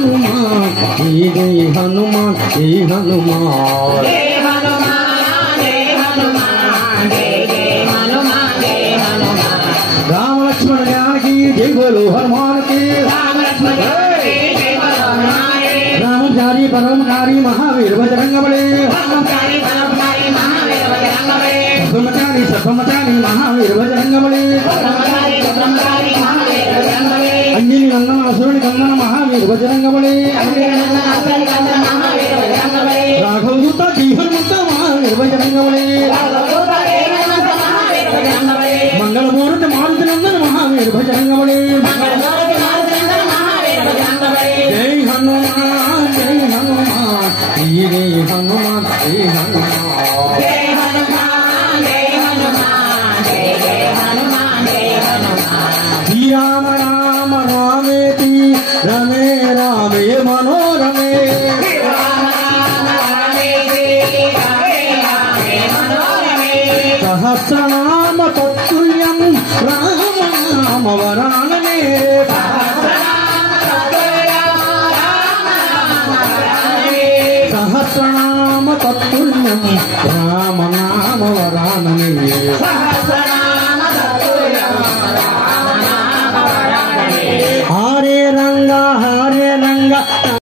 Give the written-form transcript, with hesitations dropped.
जय हनुमान जय हनुमान राम लक्ष्मण जानकी जय बोलो हनुमान की रामचारी परमचारी महावीर बजरंगबली ब्रह्मचारी सब्रह्मचारी महावीर बजरंगबली अंजनी नंदन असुरुनि कंदन महावीर बजरंगबली राघव दूत जीवन मुक्त महावीर बजरंगबली मंगल मूर्ति मारुति नंदन महावीर बजरंगबली जय हनुमान जय हनुमान जय हनुमान जय हनुमान राम राम रामेति रमे रामे मनोरमे सहस्रनाम तत्तुल्यं राम नाम वरानने सहस्रनाम तत्तुल्यं राम नाम वरानने